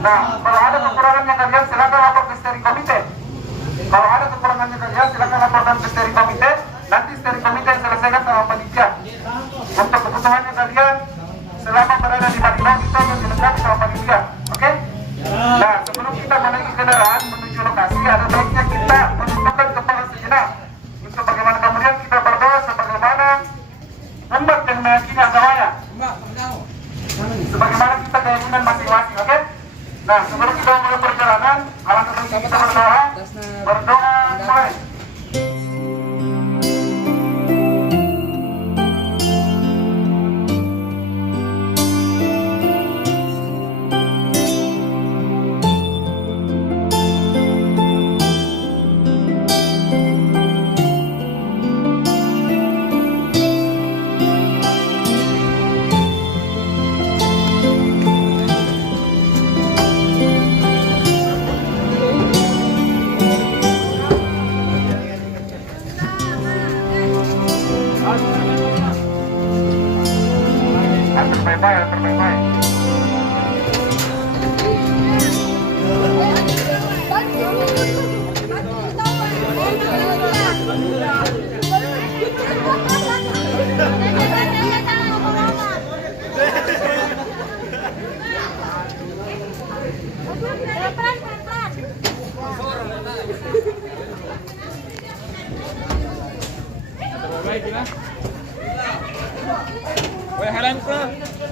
Nah, kalau ada kekurangannya kalian silakan lapor ke steering komite. Kalau ada kekurangannya kalian silakan laporkan ke steering komite. Nanti steering komite selesaikan sama panitia. Untuk kebutuhannya kalian selama berada di Malinau itu akan dilengkapi sama panitia. Oke? Nah, sebelum kita menaiki kendaraan menuju lokasi, ada baiknya kita menentukan kepala sejenak. Untuk bagaimana kemudian kita berdoa sebagaimana umat yang meyakini agamanya. Sebagaimana kita keyakinan masing-masing, oke? Nah, sebelum kita mulai perjalanan, alangkah baiknya kita berdoa. Berdoa mulai.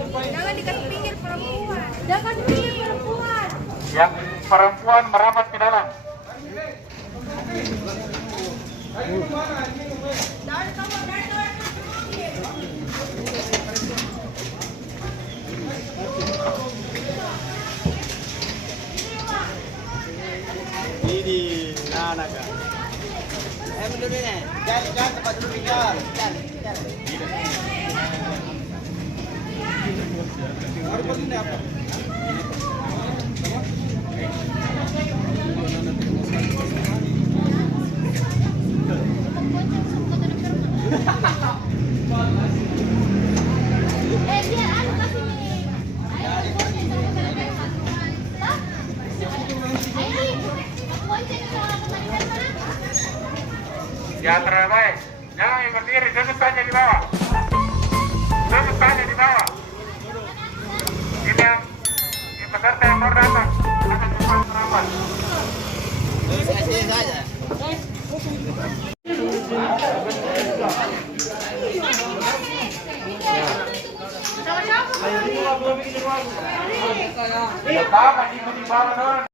Jangan dikasih pinggir perempuan. Jangan di pinggir perempuan. Yang perempuan merapat ke dalam. Ini anak. Dulu nih. Jangan tempat dulu tinggal. Ya terbaik. Jangan yang berdiri, duduk saja di bawah. Duduk saja di bawah. Ini yang peserta yang baru datang. Akan cepat merapat. Sini saja. Pertama di bawah dorong.